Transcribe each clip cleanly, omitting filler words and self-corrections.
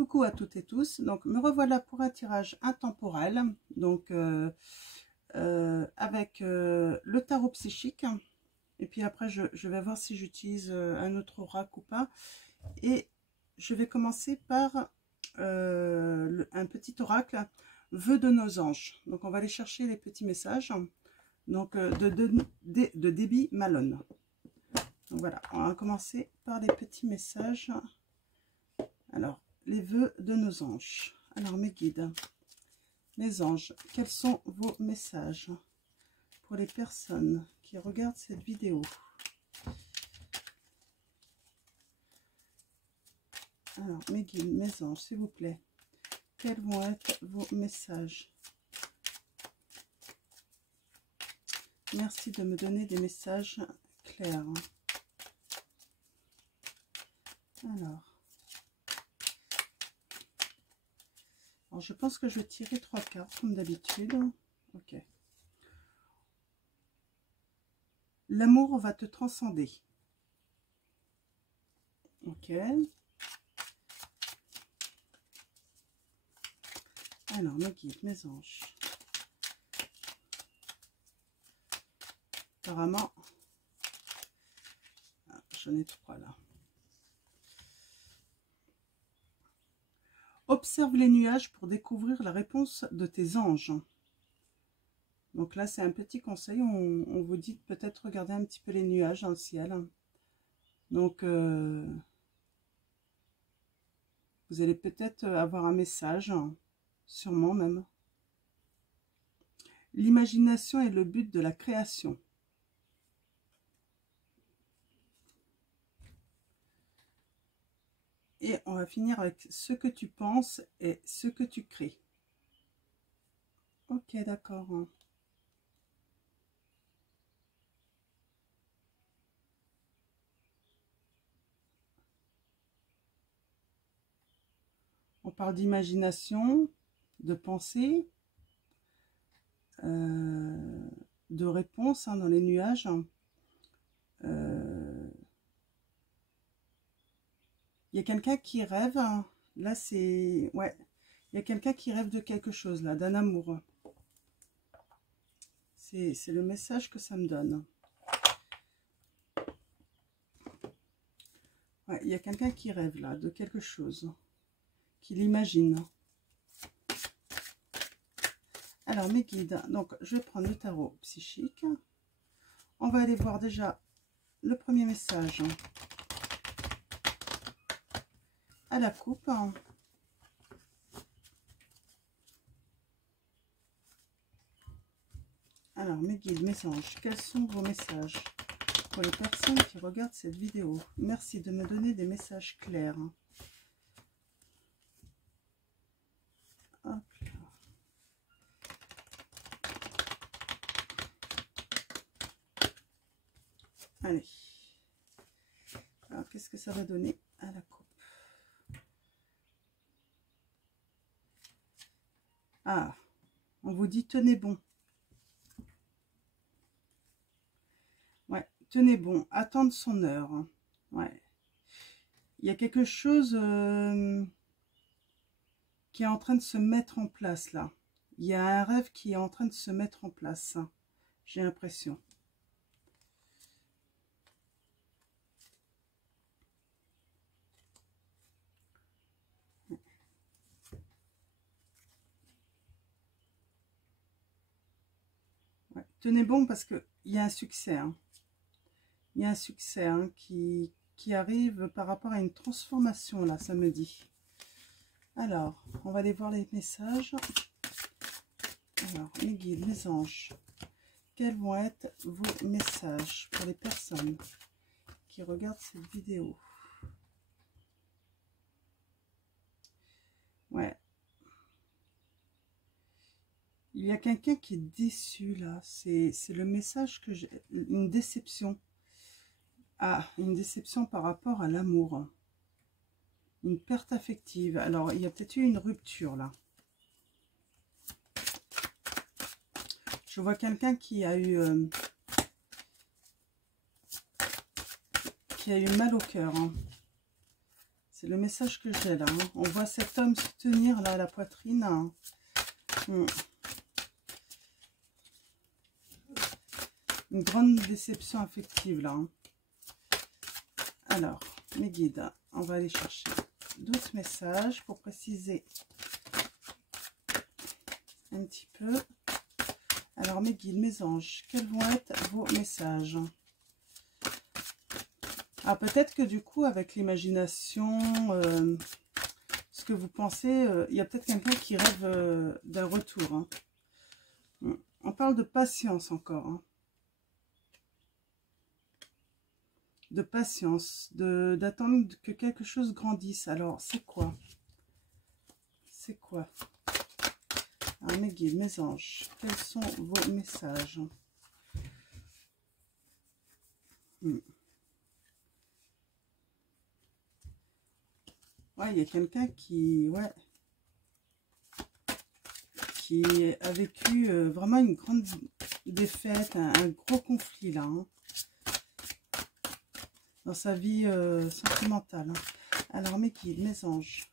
Coucou à toutes et tous, donc me revoilà pour un tirage intemporel, donc avec le tarot psychique, et puis après je vais voir si j'utilise un autre oracle ou pas, et je vais commencer par un petit oracle, vœux de nos anges. Donc on va aller chercher les petits messages, donc de Debbie Malone. Donc voilà, on va commencer par les petits messages. Alors, les vœux de nos anges. Alors, mes guides, mes anges, quels sont vos messages pour les personnes qui regardent cette vidéo? Alors, mes guides, mes anges, s'il vous plaît, quels vont être vos messages? Merci de me donner des messages clairs. Alors, je pense que je vais tirer 3 cartes comme d'habitude. Ok. L'amour va te transcender. Ok. Alors, mes guides, mes anges. Apparemment, j'en ai 3 là. Observe les nuages pour découvrir la réponse de tes anges. Donc là, c'est un petit conseil. On vous dit peut-être regarder un petit peu les nuages dans le ciel. Donc, vous allez peut-être avoir un message, sûrement même. L'imagination est le but de la création. Et on va finir avec ce que tu penses et ce que tu crées. Ok, d'accord. On parle d'imagination, de pensée, de réponse dans les nuages. Il y a quelqu'un qui rêve. Là, c'est... Ouais. Il y a quelqu'un qui rêve de quelque chose, là, d'un amour. C'est le message que ça me donne. Ouais, il y a quelqu'un qui rêve, là, de quelque chose. Qui l'imagine. Alors, mes guides. Donc, je vais prendre le tarot psychique. On va aller voir déjà le premier message. À la coupe. Alors, mes guides, mes anges, quels sont vos messages pour les personnes qui regardent cette vidéo? Merci de me donner des messages clairs. Hop là. Allez. Alors, qu'est-ce que ça va donner à la coupe? Ah, on vous dit tenez bon. Ouais, tenez bon, attendre son heure. Ouais. Il y a quelque chose qui est en train de se mettre en place là. Il y a un rêve qui est en train de se mettre en place. J'ai l'impression. Ouais. Tenez bon parce qu'il y a un succès. Hein. Il y a un succès qui arrive par rapport à une transformation là, ça me dit. Alors, on va aller voir les messages. Alors, mes guides, mes anges, quels vont être vos messages pour les personnes qui regardent cette vidéo? Ouais. Il y a quelqu'un qui est déçu là. C'est le message que j'ai. Une déception. Ah, une déception par rapport à l'amour. Une perte affective. Alors, il y a peut-être eu une rupture là. Je vois quelqu'un qui a eu mal au cœur. Hein. C'est le message que j'ai là. Hein. On voit cet homme se tenir là à la poitrine. Hein. Une grande déception affective là. Hein. Alors, mes guides, on va aller chercher d'autres messages pour préciser un petit peu. Alors, mes guides, mes anges, quels vont être vos messages? Ah, peut-être que du coup, avec l'imagination, ce que vous pensez, il y a peut-être quelqu'un qui rêve d'un retour. Hein. On parle de patience encore. Hein. De patience, d'attendre que quelque chose grandisse. Alors, c'est quoi? C'est quoi? Alors, mes guides, mes anges, quels sont vos messages? Ouais, il y a quelqu'un qui a vécu vraiment une grande défaite, un gros conflit là. Hein. Dans sa vie sentimentale. Hein. Alors, mes guides, mes anges,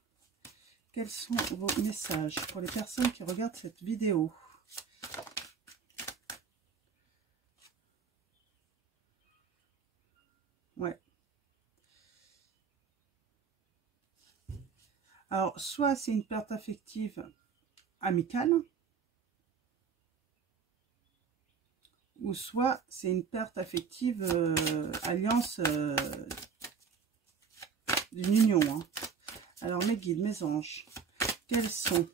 quels sont vos messages pour les personnes qui regardent cette vidéo? Ouais. Alors, soit c'est une perte affective amicale, ou soit c'est une perte affective alliance d'une union. Hein. Alors, mes guides, mes anges, quels sont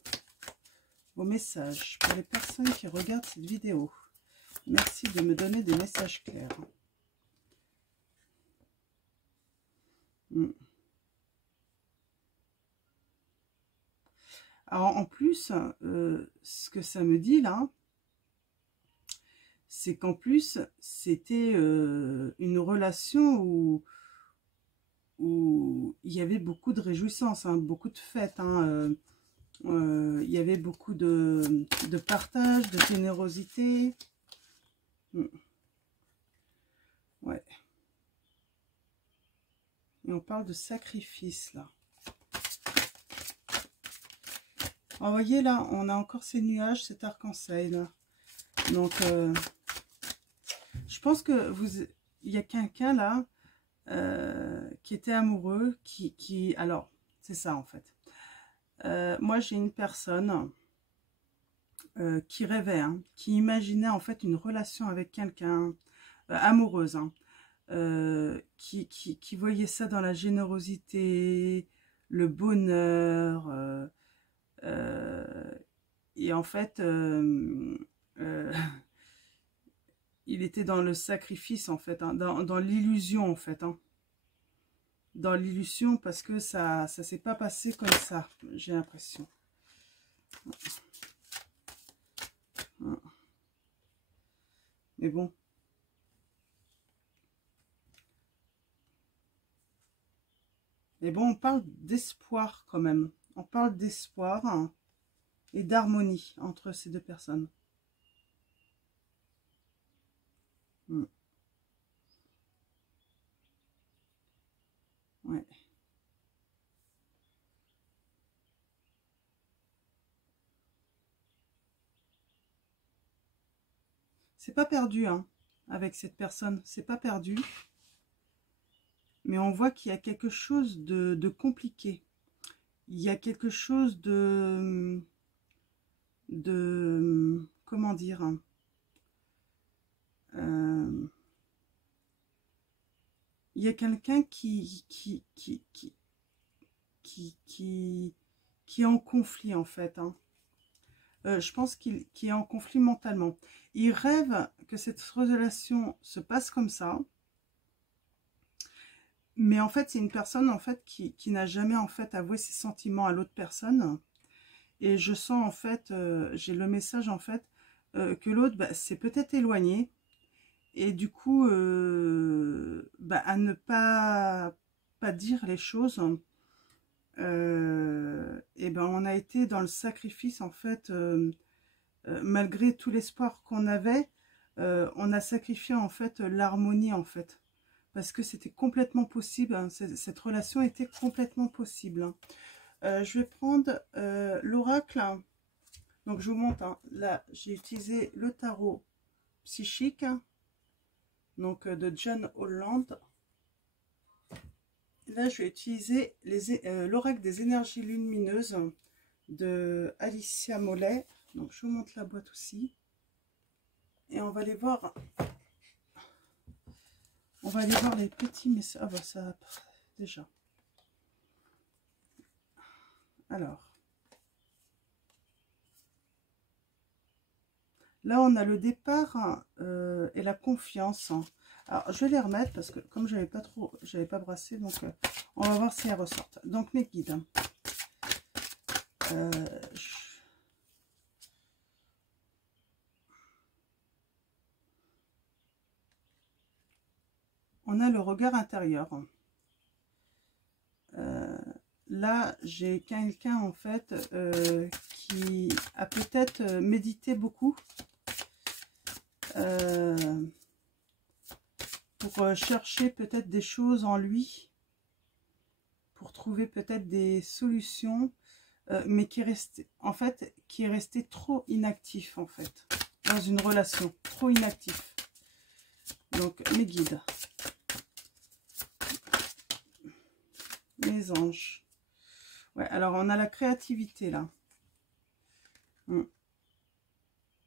vos messages pour les personnes qui regardent cette vidéo? Merci de me donner des messages clairs. Alors, en plus, ce que ça me dit là, c'est qu'en plus, c'était une relation où il y avait beaucoup de réjouissance, hein, beaucoup de fêtes. Hein, il y avait beaucoup de partage, de générosité. Ouais. Et on parle de sacrifice, là. Alors, vous voyez, là, on a encore ces nuages, cet arc-en-ciel. Donc, je pense que il y a quelqu'un, là, qui était amoureux, alors, c'est ça, en fait. Moi, j'ai une personne qui rêvait, hein, qui imaginait, en fait, une relation avec quelqu'un, amoureuse, hein, qui voyait ça dans la générosité, le bonheur, et en fait, il était dans le sacrifice, en fait, hein, dans l'illusion, en fait, hein. Dans l'illusion, parce que ça s'est pas passé comme ça, j'ai l'impression. Mais bon. Mais bon, on parle d'espoir quand même. On parle d'espoir, hein, et d'harmonie entre ces deux personnes. Ouais. C'est pas perdu, hein, avec cette personne. C'est pas perdu. Mais on voit qu'il y a quelque chose de compliqué. Il y a quelque chose comment dire, il y a quelqu'un qui est en conflit, en fait, hein. Je pense qu'il est en conflit mentalement. Il rêve que cette relation se passe comme ça, mais en fait, c'est une personne, en fait, qui n'a jamais, en fait, avoué ses sentiments à l'autre personne. Et je sens, en fait, j'ai le message, en fait, que l'autre, bah, s'est peut-être éloigné. Et du coup, bah, à ne pas dire les choses, et ben on a été dans le sacrifice, en fait, malgré tout l'espoir qu'on avait, on a sacrifié, en fait, l'harmonie, en fait, parce que c'était complètement possible, hein, cette relation était complètement possible. Hein. Je vais prendre l'oracle, hein. Donc je vous montre, hein, là j'ai utilisé le tarot psychique, hein, donc de John Holland. Là je vais utiliser l'oracle des énergies lumineuses de Alicia Mollet. Donc je vous montre la boîte aussi. Et on va aller voir. On va aller voir les petits messages. Ah bah ça déjà. Alors. Là on a le départ et la confiance. Alors je vais les remettre parce que comme j'avais pas brassé, donc on va voir si elles ressortent. Donc mes guides. On a le regard intérieur. Là, j'ai quelqu'un en fait qui a peut-être médité beaucoup pour chercher peut-être des choses en lui, pour trouver peut-être des solutions, mais qui est resté, en fait, qui est resté trop inactif en fait dans une relation, trop inactif. Donc mes guides. Les anges. Ouais, alors on a la créativité là. Ouais,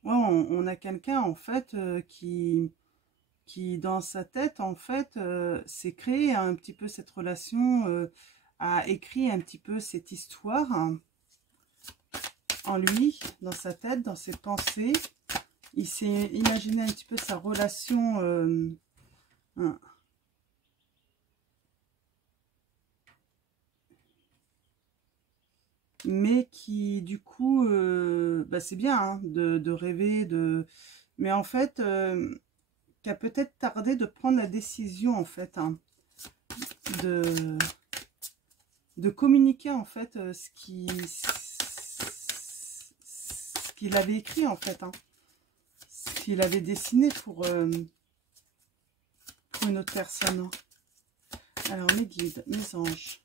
on a quelqu'un en fait qui dans sa tête en fait s'est créé un petit peu cette relation, a écrit un petit peu cette histoire hein, en lui, dans sa tête, dans ses pensées. Il s'est imaginé un petit peu sa relation hein, mais qui du coup bah, c'est bien hein, de rêver mais en fait qui a peut-être tardé de prendre la décision en fait hein, de communiquer en fait ce qu'il avait écrit en fait hein, ce qu'il avait dessiné pour une autre personne. Alors mes guides, mes anges,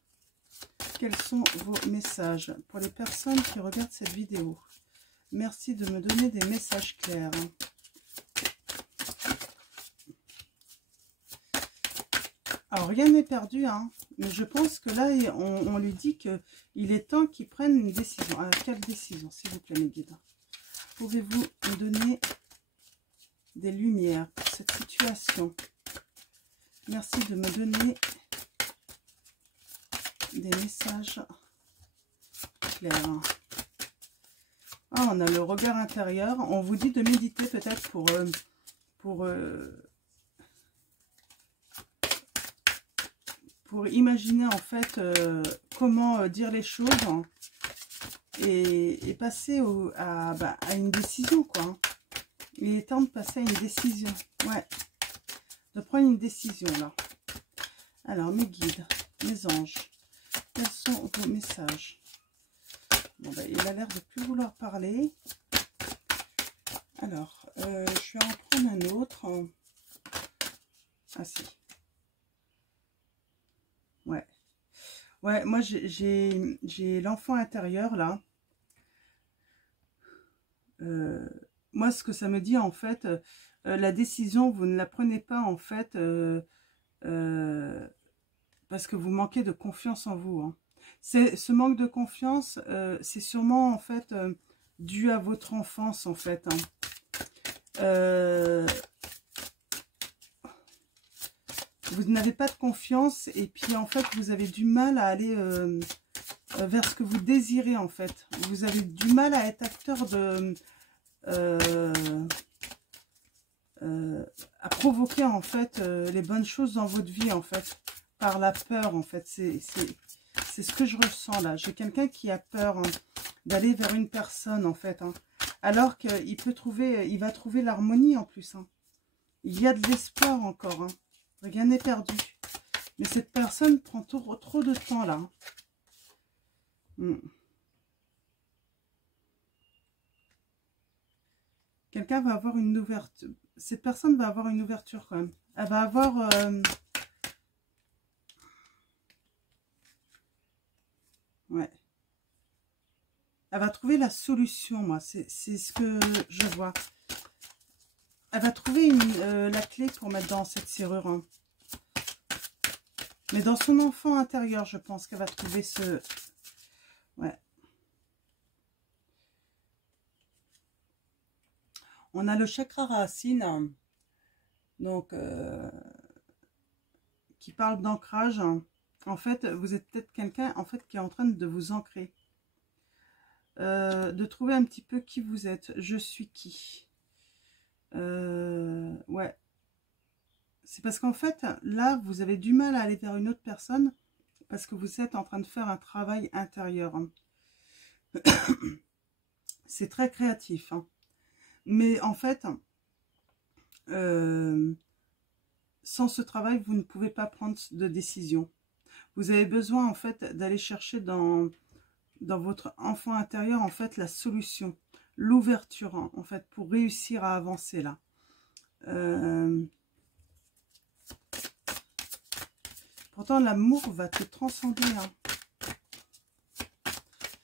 quels sont vos messages pour les personnes qui regardent cette vidéo? Merci de me donner des messages clairs. Alors, rien n'est perdu, hein, mais je pense que là, on lui dit qu'il est temps qu'il prenne une décision. Alors, quelle décision, s'il vous plaît, mes guides? Pouvez-vous me donner des lumières pour cette situation? Merci de me donner des messages clairs. Ah, on a le regard intérieur. On vous dit de méditer peut-être pour imaginer en fait comment dire les choses hein, et passer à une décision quoi. Il est temps de passer à une décision. Ouais. De prendre une décision là. Alors mes guides, mes anges, quels sont vos messages? Bon, bah, il a l'air de plus vouloir parler. Alors, je vais en prendre un autre. Ah si. Ouais. Ouais, moi j'ai l'enfant intérieur là. Moi, ce que ça me dit en fait, la décision, vous ne la prenez pas en fait parce que vous manquez de confiance en vous. Hein. Ce manque de confiance, c'est sûrement en fait dû à votre enfance en fait. Hein. Vous n'avez pas de confiance et puis en fait vous avez du mal à aller vers ce que vous désirez en fait. Vous avez du mal à être acteur de... à provoquer en fait les bonnes choses dans votre vie en fait. Par la peur en fait. C'est ce que je ressens là. J'ai quelqu'un qui a peur hein, d'aller vers une personne en fait. Hein, alors qu'il peut trouver, il va trouver l'harmonie en plus. Hein. Il y a de l'espoir encore. Hein. Rien n'est perdu. Mais cette personne prend trop de temps là. Quelqu'un va avoir une ouverture. Cette personne va avoir une ouverture quand même. Elle va avoir... Ouais. Elle va trouver la solution, moi. C'est ce que je vois. Elle va trouver la clé pour mettre dans cette serrure. Hein. Mais dans son enfant intérieur, je pense qu'elle va trouver ce... Ouais. On a le chakra racine. Donc, qui parle d'ancrage. En fait, vous êtes peut-être quelqu'un en fait qui est en train de vous ancrer. De trouver un petit peu qui vous êtes. Je suis qui? Ouais. C'est parce qu'en fait, là, vous avez du mal à aller vers une autre personne parce que vous êtes en train de faire un travail intérieur. C'est très créatif. Hein. Mais en fait, sans ce travail, vous ne pouvez pas prendre de décision. Vous avez besoin, en fait, d'aller chercher dans votre enfant intérieur, en fait, la solution, l'ouverture, hein, en fait, pour réussir à avancer là. Pourtant, l'amour va te transcender. Hein. De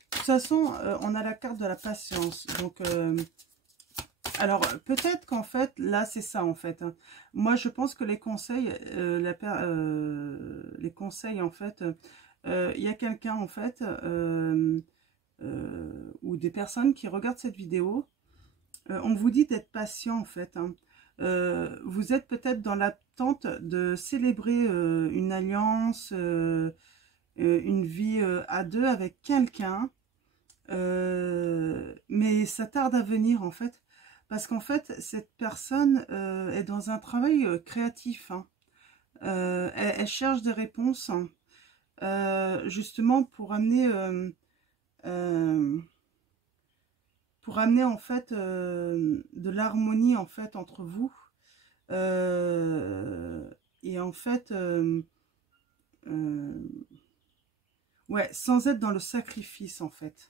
toute façon, on a la carte de la patience. Donc, alors, peut-être qu'en fait, là, c'est ça, en fait. Hein. Moi, je pense que les conseils, en fait, il y a quelqu'un, en fait, ou des personnes qui regardent cette vidéo. On vous dit d'être patient, en fait. Hein. Vous êtes peut-être dans l'attente de célébrer une alliance, une vie à deux avec quelqu'un. Mais ça tarde à venir, en fait. Parce qu'en fait, cette personne est dans un travail créatif. Hein. Elle cherche des réponses, justement pour amener en fait de l'harmonie en fait entre vous. Et en fait, ouais, sans être dans le sacrifice en fait.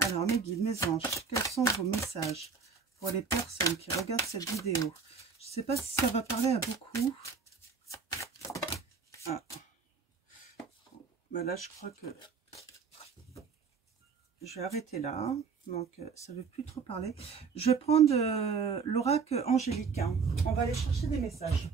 Alors mes guides, mes anges, quels sont vos messages pour les personnes qui regardent cette vidéo? Je ne sais pas si ça va parler à beaucoup. Ah. Ben là, je crois que je vais arrêter là. Donc, ça ne veut plus trop parler. Je vais prendre l'oracle angélique. Hein. On va aller chercher des messages.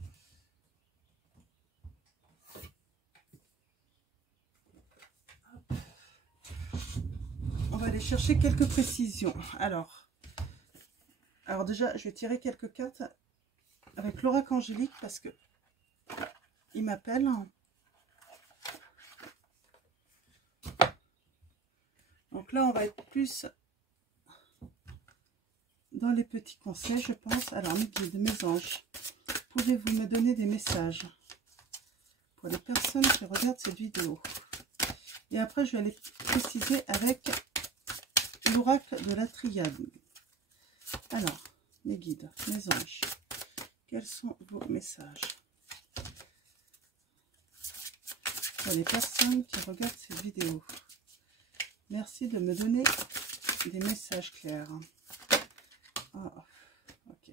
On va aller chercher quelques précisions. Alors déjà, je vais tirer quelques cartes avec l'oracle angélique parce que il m'appelle. Donc là, on va être plus dans les petits conseils, je pense. Alors, mes guides, mes anges, pouvez-vous me donner des messages pour les personnes qui regardent cette vidéo? Et après, je vais aller préciser avec l'oracle de la triade. Alors, mes guides, mes anges, quels sont vos messages pour les personnes qui regardent cette vidéo? Merci de me donner des messages clairs. Ah, ok.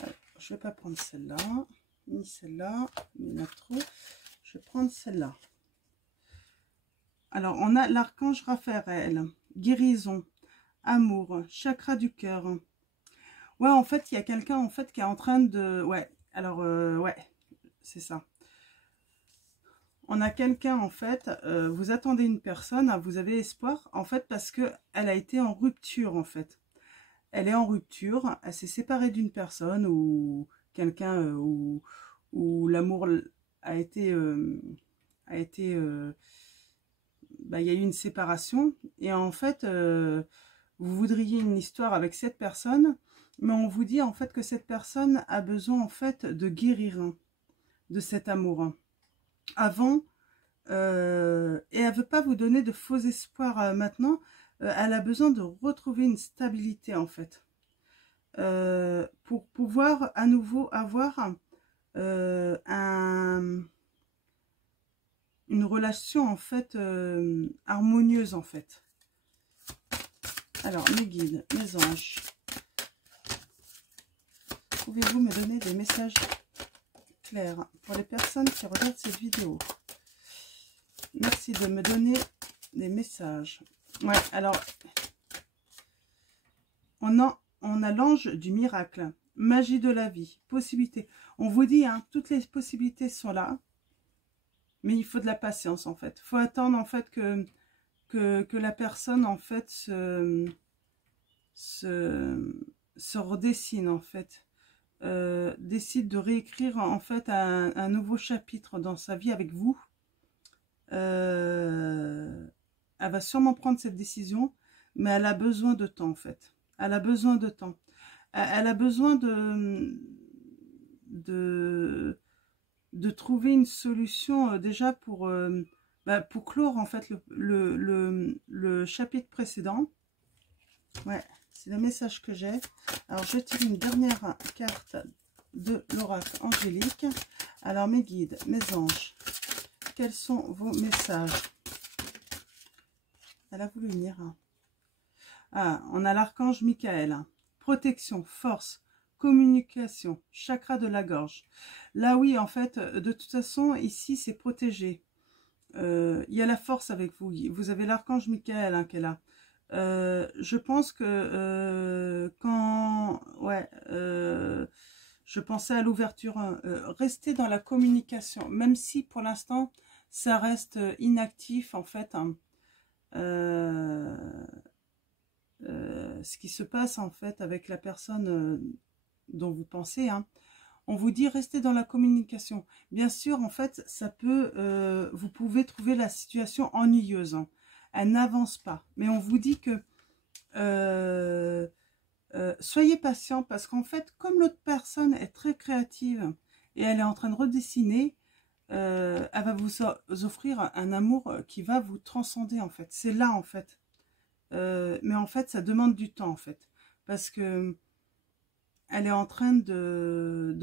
Alors, je ne vais pas prendre celle-là, ni celle-là, il y en a trop. Je vais prendre celle-là. Alors, on a l'archange Raphaël, guérison, amour, chakra du cœur. Ouais, en fait, il y a quelqu'un en fait qui est en train de... Ouais, alors, ouais, c'est ça. On a quelqu'un, en fait, vous attendez une personne, vous avez espoir, en fait, parce qu'elle a été en rupture, en fait. Elle est en rupture, elle s'est séparée d'une personne ou quelqu'un où l'amour a été... bah, il y a eu une séparation. Et en fait, vous voudriez une histoire avec cette personne, mais on vous dit, en fait, que cette personne a besoin, en fait, de guérir de cet amour. Avant, et elle veut pas vous donner de faux espoirs maintenant, elle a besoin de retrouver une stabilité en fait, pour pouvoir à nouveau avoir une relation en fait harmonieuse en fait. Alors mes guides, mes anges, pouvez-vous me donner des messages clairs pour les personnes qui regardent cette vidéo? Merci de me donner des messages. Ouais, alors, on a l'ange du miracle, magie de la vie, possibilité. On vous dit, hein, toutes les possibilités sont là, mais il faut de la patience, en fait. Il faut attendre, en fait, que la personne, en fait, se redessine, en fait. Décide de réécrire, en fait, un nouveau chapitre dans sa vie avec vous. Elle va sûrement prendre cette décision, mais elle a besoin de temps, en fait. Elle a besoin de temps. Elle a besoin de trouver une solution déjà pour clore, en fait, le chapitre précédent. Ouais, c'est le message que j'ai. Alors, je tire une dernière carte de l'oracle angélique. Alors, mes guides, mes anges, quels sont vos messages? Elle a voulu venir. Ah, on a l'archange Michael. Protection, force, communication, chakra de la gorge. Là, oui, en fait, de toute façon, ici, c'est protégé. Il y a la force avec vous. Vous avez l'archange Michael, hein, qui est là. Je pense que je pensais à l'ouverture. Rester dans la communication, même si pour l'instant, ça reste inactif, en fait. Hein. Ce qui se passe en fait avec la personne dont vous pensez, hein, on vous dit restez dans la communication. Bien sûr, en fait, ça peut, vous pouvez trouver la situation ennuyeuse. Hein. Elle n'avance pas. Mais on vous dit que soyez patient parce qu'en fait, comme l'autre personne est très créative et elle est en train de redessiner, elle va vous offrir un amour qui va vous transcender en fait. C'est là en fait. Mais en fait, ça demande du temps, en fait. Parce que elle est en train de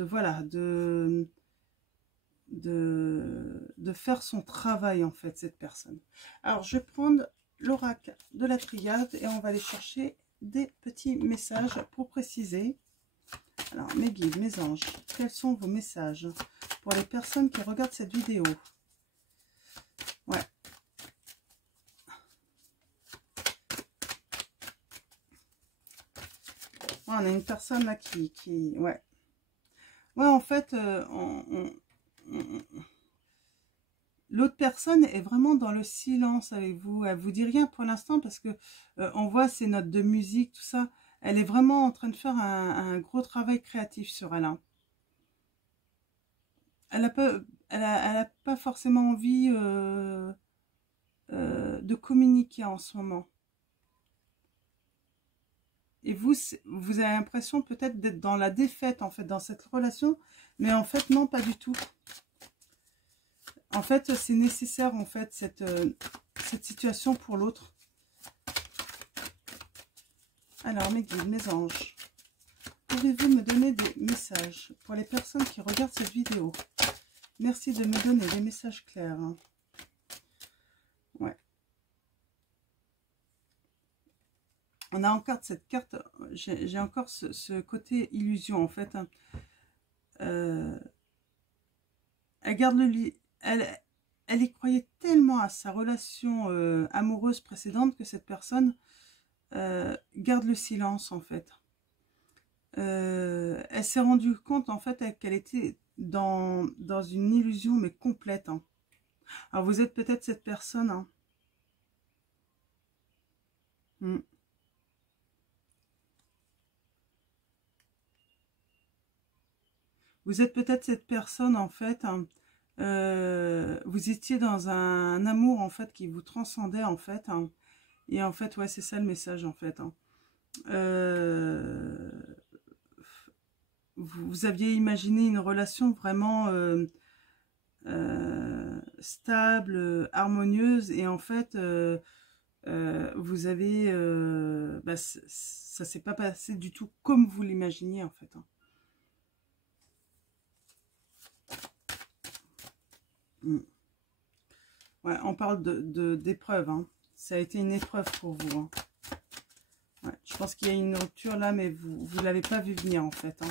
faire son travail, en fait, cette personne. Alors, je vais prendre l'oracle de la triade et on va aller chercher des petits messages pour préciser. Alors, mes guides, mes anges, quels sont vos messages pour les personnes qui regardent cette vidéo? Ouais. On a une personne là ouais. Ouais, en fait, l'autre personne est vraiment dans le silence avec vous. Elle vous dit rien pour l'instant parce que on voit ses notes de musique, tout ça. Elle est vraiment en train de faire un gros travail créatif sur elle. Hein. Elle a pas forcément envie de communiquer en ce moment. Et vous avez l'impression peut-être d'être dans la défaite, en fait, dans cette relation. Mais en fait, non, pas du tout. En fait, c'est nécessaire, en fait, cette situation pour l'autre. Alors, mes guides, mes anges, pouvez-vous me donner des messages pour les personnes qui regardent cette vidéo? Merci de me donner des messages clairs. Hein. Ouais. On a encore cette carte, j'ai encore ce côté illusion en fait. Hein. Elle garde elle y croyait tellement à sa relation amoureuse précédente que cette personne garde le silence en fait. Elle s'est rendue compte en fait qu'elle était dans une illusion mais complète. Hein. Alors vous êtes peut-être cette personne. Hein. Vous êtes peut-être cette personne en fait, hein, vous étiez dans un amour en fait qui vous transcendait en fait, hein, et en fait ouais c'est ça le message en fait. Hein. Vous aviez imaginé une relation vraiment stable, harmonieuse et en fait vous avez, ça s'est pas passé du tout comme vous l'imaginiez en fait. Hein. Ouais, on parle d'épreuve. Hein. Ça a été une épreuve pour vous. Hein. Ouais, je pense qu'il y a une rupture là, mais vous ne l'avez pas vu venir en fait. Hein.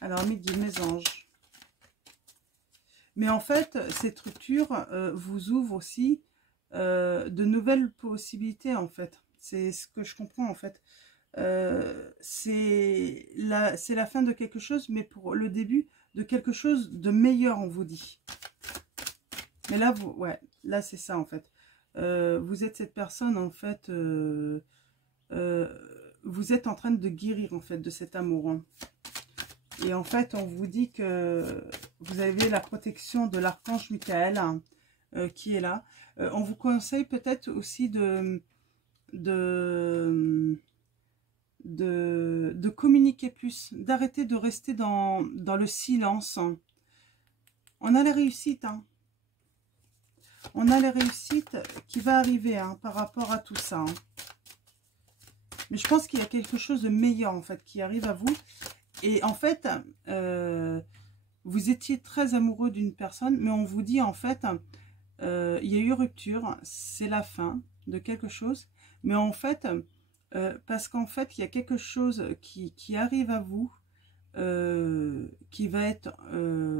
Alors, mes guides, mes anges. Mais en fait, cette structure vous ouvre aussi de nouvelles possibilités, en fait. C'est ce que je comprends, en fait. C'est la fin de quelque chose, mais pour le début de quelque chose de meilleur, on vous dit. Mais là, ouais, là, c'est ça, en fait. Vous êtes cette personne, en fait, vous êtes en train de guérir, en fait, de cet amour. Hein. Et en fait, on vous dit que vous avez la protection de l'archange Michael hein, qui est là. On vous conseille peut-être aussi de communiquer plus, d'arrêter de rester dans le silence. On a la réussite, hein. On a la réussite qui va arriver hein, par rapport à tout ça. Hein. Mais je pense qu'il y a quelque chose de meilleur en fait qui arrive à vous. Et en fait, vous étiez très amoureux d'une personne, mais on vous dit en fait, il y a eu rupture, c'est la fin de quelque chose. Mais en fait, parce qu'en fait, il y a quelque chose qui arrive à vous, qui va être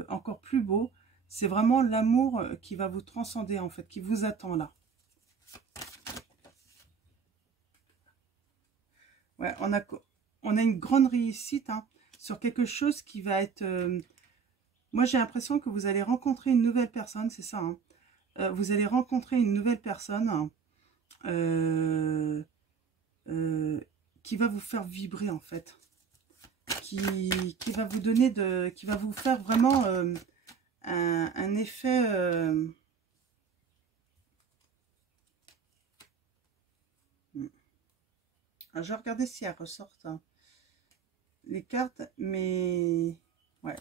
encore plus beau. C'est vraiment l'amour qui va vous transcender, en fait, qui vous attend là. Ouais, on a une grande réussite hein, sur quelque chose qui va être... moi, j'ai l'impression que vous allez rencontrer une nouvelle personne, c'est ça. Hein. Vous allez rencontrer une nouvelle personne qui va vous faire vibrer, en fait. Qui va vous donner de... qui va vous faire vraiment... un effet alors, je vais regarder si elles ressortent hein, les cartes, mais ouais,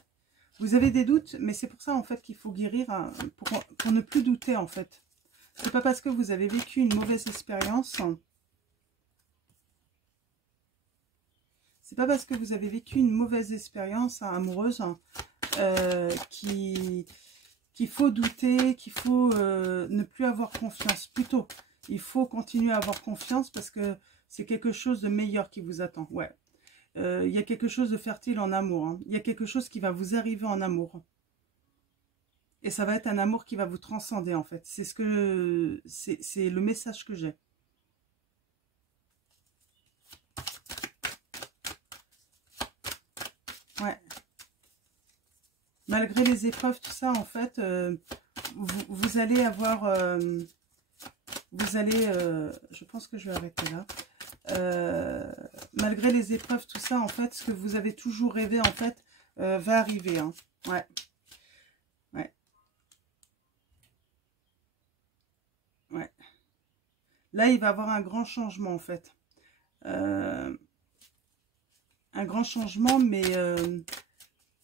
vous avez des doutes, mais c'est pour ça en fait qu'il faut guérir hein, pour ne plus douter en fait. C'est pas parce que vous avez vécu une mauvaise expérience, c'est pas parce que vous avez vécu une mauvaise expérience hein, amoureuse qu'il faut douter, qu'il faut ne plus avoir confiance. Plutôt, il faut continuer à avoir confiance parce que c'est quelque chose de meilleur qui vous attend. Ouais, il y a quelque chose de fertile en amour. Hein. Il y a quelque chose qui va vous arriver en amour. Et ça va être un amour qui va vous transcender en fait. C'est c'est le message que j'ai. Ouais. Malgré les épreuves, tout ça, en fait, vous allez avoir... vous allez... je pense que je vais arrêter là. Malgré les épreuves, tout ça, en fait, ce que vous avez toujours rêvé, en fait, va arriver. Hein. Ouais. Ouais. Ouais. Là, il va y avoir un grand changement, en fait. Un grand changement, mais...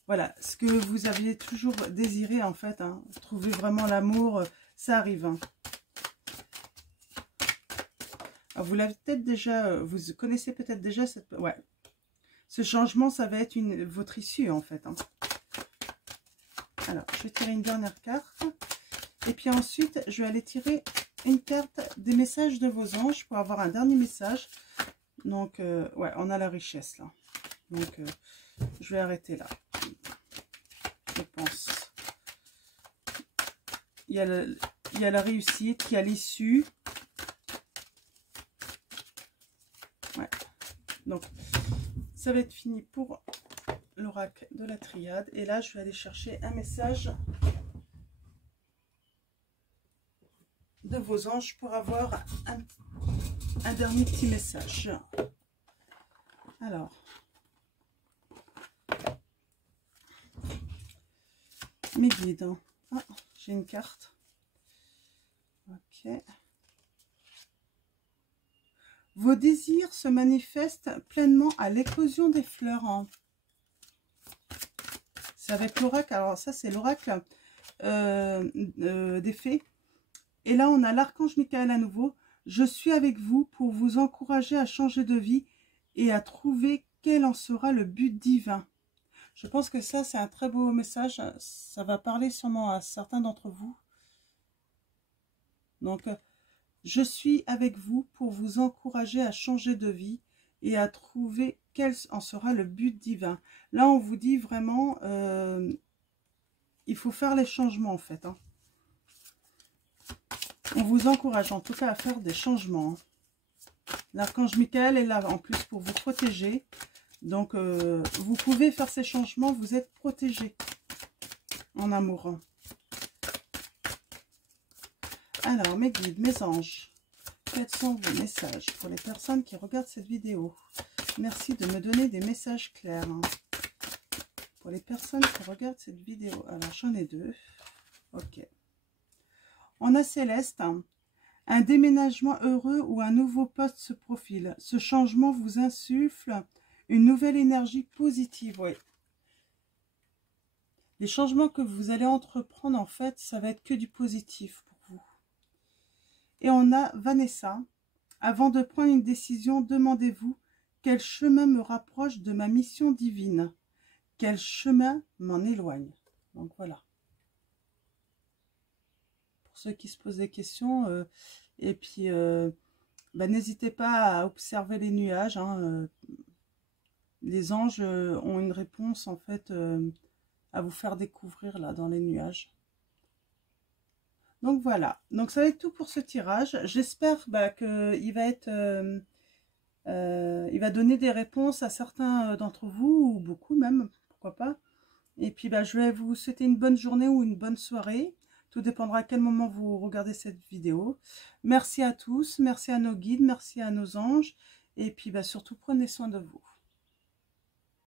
voilà, ce que vous aviez toujours désiré, en fait, hein, trouver vraiment l'amour, ça arrive. Hein. Alors, vous l'avez peut-être déjà, vous connaissez peut-être déjà cette... Ouais. Ce changement, ça va être votre issue, en fait. Hein. Alors, je vais tirer une dernière carte. Et puis ensuite, je vais aller tirer une carte des messages de vos anges pour avoir un dernier message. Donc, ouais, on a la richesse, là. Donc, je vais arrêter là. Je pense. Il y a la réussite, il y a l'issue. Ouais. Donc, ça va être fini pour l'oracle de la triade. Et là, je vais aller chercher un message de vos anges pour avoir un dernier petit message. Alors, mes guides. Ah, j'ai une carte. Ok. Vos désirs se manifestent pleinement à l'éclosion des fleurs. Hein. C'est avec l'oracle. Alors ça, c'est l'oracle des fées. Et là, on a l'archange Michael à nouveau. Je suis avec vous pour vous encourager à changer de vie et à trouver quel en sera le but divin. Je pense que ça, c'est un très beau message. Ça va parler sûrement à certains d'entre vous. Donc, je suis avec vous pour vous encourager à changer de vie et à trouver quel en sera le but divin. Là, on vous dit vraiment, il faut faire les changements en fait. Hein. On vous encourage en tout cas à faire des changements. Hein. L'archange Michael est là en plus pour vous protéger. Donc, vous pouvez faire ces changements, vous êtes protégé en amour. Hein. Alors, mes guides, mes anges, quels sont vos messages pour les personnes qui regardent cette vidéo? Merci de me donner des messages clairs. Hein. Pour les personnes qui regardent cette vidéo. Alors, j'en ai deux. Ok. On a Céleste. Un déménagement heureux ou un nouveau poste se profile. Ce changement vous insuffle une nouvelle énergie positive. Oui. Les changements que vous allez entreprendre, en fait, ça va être que du positif pour vous. Et on a Vanessa. Avant de prendre une décision, demandez-vous quel chemin me rapproche de ma mission divine. Quel chemin m'en éloigne. Donc voilà. Pour ceux qui se posent des questions, et puis n'hésitez pas à observer les nuages. Hein, les anges ont une réponse en fait à vous faire découvrir là dans les nuages. Donc voilà, donc ça va être tout pour ce tirage. J'espère qu'il va être, il va donner des réponses à certains d'entre vous, ou beaucoup même, pourquoi pas. Et puis je vais vous souhaiter une bonne journée ou une bonne soirée. Tout dépendra à quel moment vous regardez cette vidéo. Merci à tous, merci à nos guides, merci à nos anges. Et puis surtout prenez soin de vous.